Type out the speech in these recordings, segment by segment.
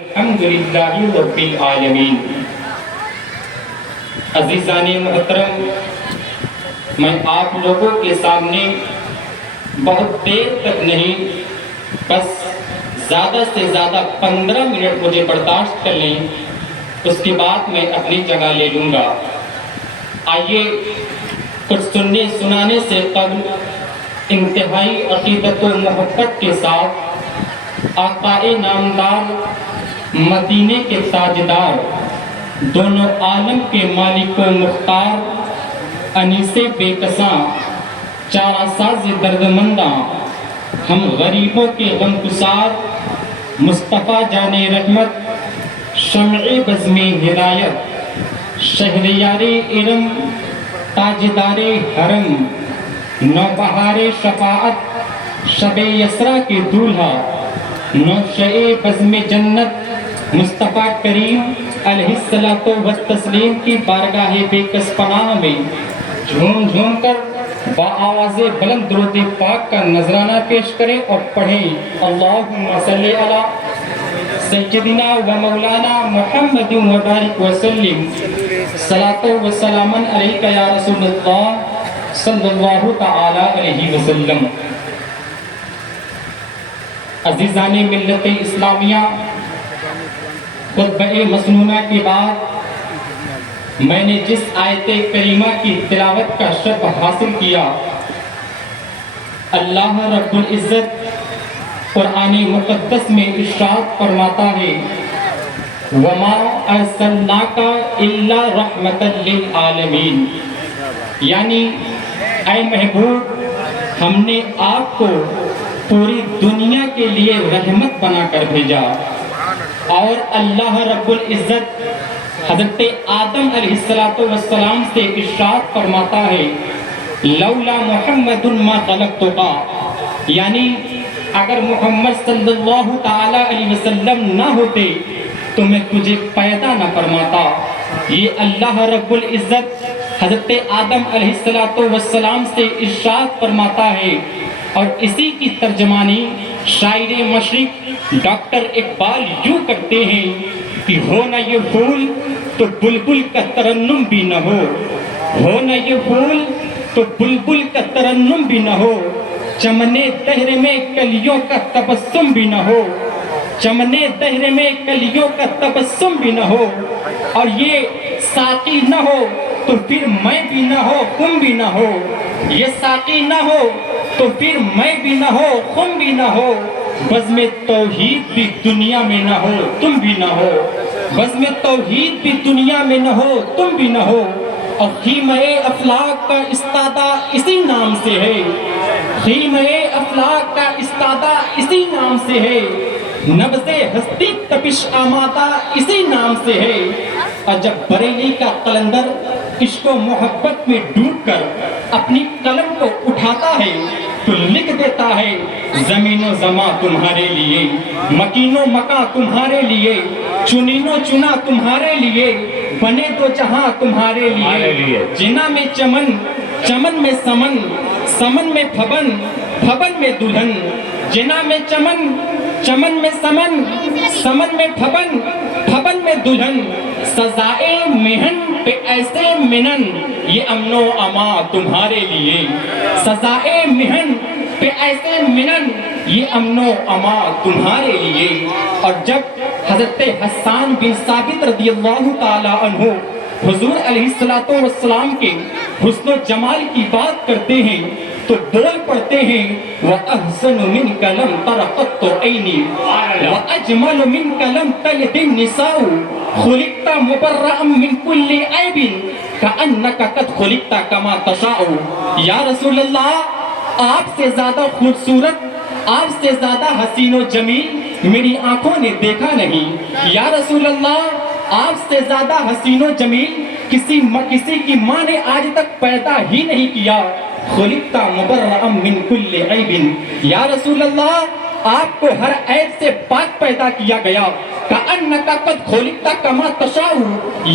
الحمدللہ رب العالمین۔ عزیزان محترم، میں آپ لوگوں کے سامنے بہت دیر تک نہیں، بس زیادہ سے زیادہ 15 منٹ مجھے برداشت کر لیں، اس کے بعد میں اپنی جگہ لے لوں گا۔ آئیے کچھ سننے سنانے سے قبل انتہائی عقیدت و محبت کے ساتھ آقائے نامدار، مدینے کے تاجدار، دونوں عالم کے مالک و مختار، انیس بے کساں، چارہ ساز دردمنداں، ہم غریبوں کے غم گسار، مصطفیٰ جان رحمت، شمع بزم ہدایت، شہریار ارم، تاجدار حرم، نوبہار شفاعت، شب یسریٰ کے دولہا، نوشہ بزم جنت، مصطفیٰ کریم علیہ الصلوۃ والتسلیم کی بارگاہ بے کس پناہ میں جھوم جھوم کر بآواز بلند درود پاک کا نذرانہ پیش کریں اور پڑھیں اللہم صلی علی سیدنا و مولانا محمد و بارک وسلم، صلاۃ و سلام علیک یا رسول اللہ صلی اللہ تعالی علیہ وسلم۔ عزیزان ملت اسلامیہ، خطبہ مسنونہ کے بعد میں نے جس آیت کریمہ کی تلاوت کا شرف حاصل کیا، اللہ رب العزت قرآن مقدس میں ارشاد فرماتا ہے وَمَا أَرْسَلْنَاكَ إِلَّا رَحْمَةً لِلْعَالَمِينَ، یعنی اے محبوب، ہم نے آپ کو پوری دنیا کے لیے رحمت بنا کر بھیجا۔ اور اللہ رب العزت حضرت آدم علیہ السلام سے ارشاد فرماتا ہے لولا محمد ما خلقتک، یعنی اگر محمد صلی اللہ تعالی علیہ وسلم نہ ہوتے تو میں تجھے پیدا نہ فرماتا۔ یہ اللہ رب العزت حضرت آدم علیہ السلام سے ارشاد فرماتا ہے، اور اسی کی ترجمانی شاعر مشرق ڈاکٹر اقبال یوں کرتے ہیں کہ ہو نہ یہ پھول تو بلبل کا ترنم بھی نہ ہو نہ یہ پھول تو بلبل کا ترنم بھی نہ ہو، چمنے دہر میں کلیوں کا تبسم بھی نہ ہو، چمنے دہر میں کلیوں کا تبسم بھی نہ ہو، اور یہ ساقی نہ ہو تو پھر میں بھی نہ ہو تم بھی نہ ہو، یہ ساقی نہ ہو تو پھر میں بھی نہ ہو تم بھی نہ ہو، بزم توحید بھی دنیا میں نہ ہو تم بھی نہ ہو، بزم توحید بھی دنیا میں نہ ہو تم بھی نہ ہو، اور خیمہ افلاک کا استادہ اسی نام سے ہے، خیمہ افلاک کا استادہ اسی نام سے ہے، نبض ہستی تپش آمادہ اسی نام سے ہے، اور جب بریلی کا قلندر عشق و محبت میں ڈوب کر اپنی قلم کو اٹھاتا ہے تو لکھ دیتا ہے زمین و زماں تمہارے لیے، مکین و مکاں تمہارے لیے، چنین و چنا تمہارے لیے، بنے دو جہاں تمہارے لیے، جنا میں چمن، چمن میں سمن، سمن میں پھبن، پھبن میں دلہن، جنا میں چمن، چمن میں سمن، سمن میں پھبن، پھبن میں دلہن، سزائے مہن پہ ایسے منن، یہ امن و اما تمہارے لیے، سزائے مہن پہ ایسے منن، یہ امن و اما تمہارے لیے۔ اور جب حضرت حسان بن ثابت رضی اللہ تعالی عنہ حضور علیہ السلام کے حسن و جمال کی بات کرتے ہیں تو بول پڑتے ہیں وَأَحْسَنُ مِنْكَ لَمْ تَرَ قَطُّ عَيْنِي وَأَجْمَلُ مِنْكَ لَمْ تَلِدِ النِّسَاءُ خُلِقْتَ مُبَرَّأً مِنْ كُلِّ عَيْبٍ كَأَنَّكَ قَدْ خُلِقْتَ كَمَا تَشَاءُ، یا رسول اللہ، آپ سے زیادہ خوبصورت، آپ سے زیادہ حسین و جمیل میری آنکھوں نے دیکھا نہیں، یا رسول اللہ، آپ سے زیادہ حسین و جمیل کسی کی ماں نے آج تک پیدا ہی نہیں کیا، خلقت مبرأ من کل عیب، یا رسول اللہ، آپ کو ہر عیب سے پاک پیدا کیا گیا، کأنک قد خلقت کما تشاء،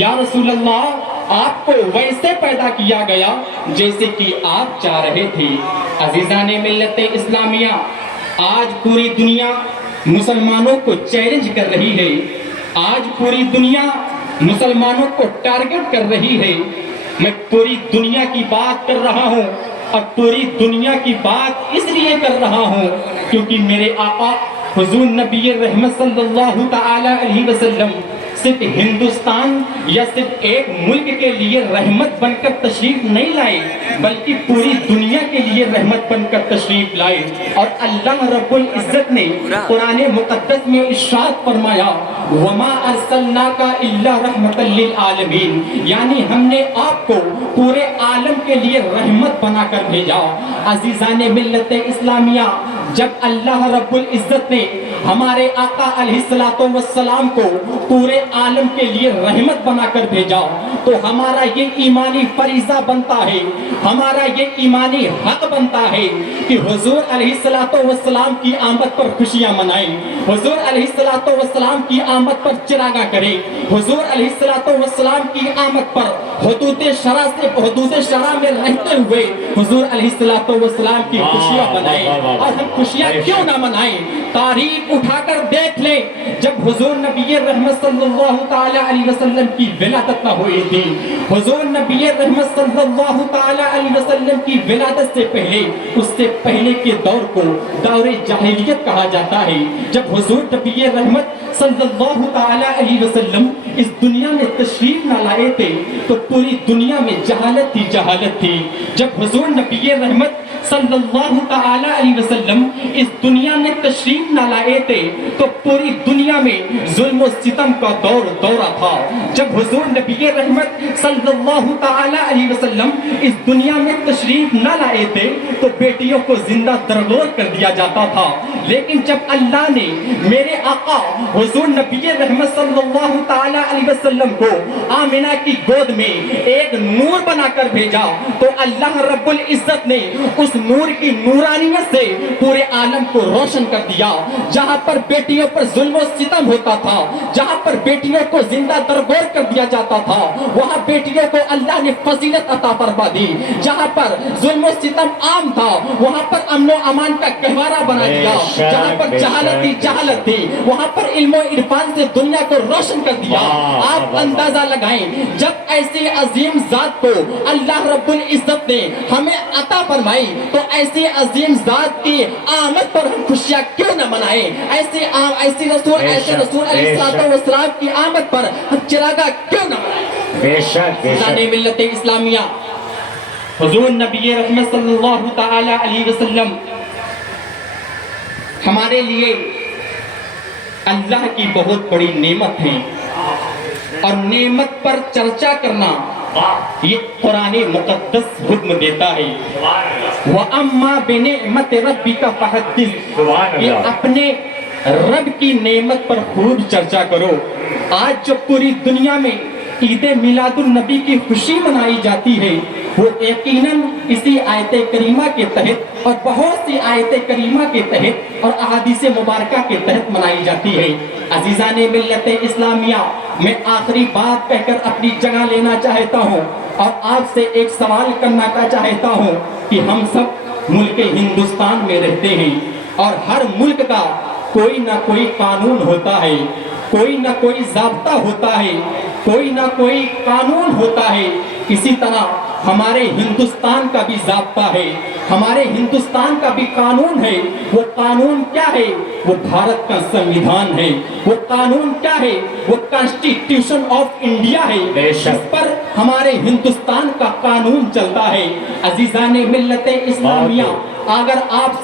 یا رسول اللہ، آپ کو ویسے پیدا کیا گیا جیسے کہ آپ چاہ رہے تھے۔ عزیزان ملت اسلامیہ، آج پوری دنیا مسلمانوں کو چیلنج کر رہی ہے، آج پوری دنیا مسلمانوں کو ٹارگٹ کر رہی ہے۔ میں پوری دنیا کی بات کر رہا ہوں، اور پوری دنیا کی بات اس لیے کر رہا ہوں کیونکہ میرے آقا حضور نبی رحمت صلی اللہ تعالی علیہ وسلم صرف ہندوستان یا صرف ایک ملک کے لیے رحمت بن کر تشریف نہیں لائے، بلکہ پوری دنیا کے لیے رحمت بن کر تشریف لائے۔ اور اللہ رب العزت نے قرآن مقدس میں ارشاد فرمایا وَمَا أَرْسَلْنَاكَ إِلَّا رَحْمَةً لِلْعَالَمِينَ، یعنی ہم نے آپ کو پورے عالم کے لیے رحمت بنا کر بھیجا۔ عزیزان ملت اسلامیہ، جب اللہ رب العزت نے ہمارے آقا علیہ السلام کو پورے عالم کے لیے رحمت بنا کر بھیجا تو ہمارا یہ ایمانی فریضہ بنتا ہے، ہمارا یہ ایمانی حق بنتا ہے کہ حضور علیہ السلام کی آمد پر خوشیاں منائیں، حضور علیہ السلام کی آمد پر چراغاں کریں، حضور علیہ السلام کی آمد پر حدود شرع میں رہتے ہوئے حضور علیہ السلام کی خوشیاں منائیں۔ اور ہم خوشیاں کیوں نہ منائیں؟ تاریخ اٹھا کر دیکھ لیں، جب حضور نبی رحمت صلی اللہ تعالی علیہ وسلم کی ولادت نہ ہوئی تھی، حضور نبی رحمت صلی اللہ تعالی علیہ وسلم کی ولادت سے پہلے، اس سے پہلے کے دور کو دور جاہلیت کہا جاتا ہے۔ جب حضور نبی رحمت صلی اللہ تعالی علیہ وسلم اس دنیا میں تشریف نہ لائے تھے تو پوری دنیا میں جہالت تھی۔ جب حضور نبی رحمت صلی اللہ تعالی علیہ وسلم اس دنیا میں تشریف نہ لائے تھے تو پوری دنیا میں ظلم و ستم کا دورہ تھا۔ جب حضور نبی رحمت صلی اللہ تعالی علیہ وسلم اس دنیا میں تشریف نہ لائے تھے تو بیٹیوں کو زندہ درگور کر دیا جاتا تھا، لیکن جب اللہ نے میرے آقا حضور نبی رحمت صلی اللہ تعالی علیہ وسلم کو آمنہ کی گود میں ایک نور بنا کر بھیجا تو اللہ رب العزت نے اس نور کی نورانیت سے پورے عالم کو روشن کر دیا۔ جہاں پر بیٹیوں پر ظلم و ستم ہوتا تھا، جہاں پر بیٹیوں کو زندہ درگور کر دیا جاتا تھا، وہاں بیٹیوں کو اللہ نے فضیلت عطا فرما دی۔ جہاں پر ظلم و ستم عام تھا وہاں پر امن و امان کا گہوارہ بنا دیا۔ جہاں پر جہالت تھی وہاں پر علم و عرفان سے دنیا کو روشن کر دیا۔ آپ اندازہ لگائیں، جب ایسے عظیم ذات کو اللہ رب العزت نے ہمیں عطا فرمائی تو ایسے عظیم ذات کی آمد پر ہم خوشیاں کیوں نہ منائیں؟ ایسے رسول علیہ السلام کی آمد پر ہم چراغاں کیوں نہ منائیں؟ بے شک ملت اسلامیہ، حضور نبی رحمت صلی اللہ تعالی علیہ وسلم ہمارے لیے اللہ کی بہت بڑی نعمت ہے، اور نعمت پر چرچا کرنا یہ قرآن مقدس حکم دیتا ہے۔ وَأَمَّا بِنِعْمَةِ رَبِّكَ فَحَدِّثْ، یہ اپنے رب کی نعمت پر خوب چرچا کرو۔ آج جو پوری دنیا میں عید میلاد النبی کی خوشی منائی جاتی ہے وہ یقیناً اسی آیت کریمہ کے تحت اور بہت سی آیت کریمہ کے تحت اور احادیث مبارکہ کے تحت منائی جاتی ہے۔ عزیزان ملت اسلامیہ، میں آخری بات کہہ کر اپنی جگہ لینا چاہتا ہوں اور آپ سے ایک سوال کرنا چاہتا ہوں کہ ہم سب ملک ہندوستان میں رہتے ہیں اور ہر ملک کا کوئی نہ کوئی قانون ہوتا ہے، کوئی نہ کوئی ضابطہ ہوتا ہے، کوئی نہ کوئی قانون ہوتا ہے۔ اسی طرح ہمارے ہندوستان کا بھی ضابطہ ہے، ہمارے ہندوستان کا بھی قانون ہے۔ وہ قانون کیا ہے؟ وہ بھارت کا سنویدھان ہے۔ وہ قانون کیا ہے؟ وہ کانسٹیٹیوشن آف انڈیا ہے، جس پر ہمارے ہندوستان کا قانون چلتا ہے۔ عزیزان ملت اسلامیہ، اگر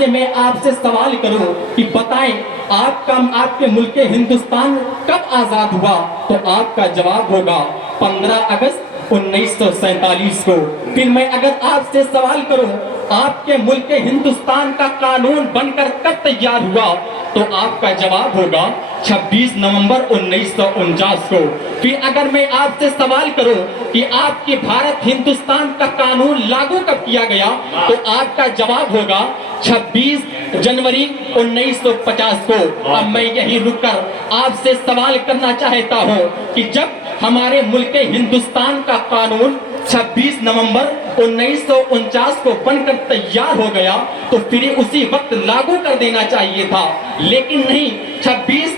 میں آپ سے سوال کروں کہ بتائیں آپ کے ملک ہندوستان کب آزاد ہوا تو آپ کا جواب ہوگا 15 اگست 1947 کو۔ پھر میں اگر آپ سے سوال کروں آپ کے ملک ہندوستان کا قانون بن کر کب تیار ہوا تو آپ کا جواب ہوگا 26 نومبر 1949 کو۔ پھر اگر میں آپ سے سوال کروں کہ آپ کے بھارت ہندوستان کا قانون لاگو کب کیا گیا تو آپ کا جواب ہوگا 26 جنوری 1950 کو۔ اب میں یہی رک کر آپ سے سوال کرنا چاہتا ہوں کہ جب ہمارے ملک ہندوستان کا قانون 26 نومبر 1949 کو بن کر تیار ہو گیا تو پھر اسی وقت لاگو کر دینا چاہیے تھا، لیکن نہیں، 26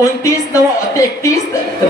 31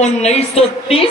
1930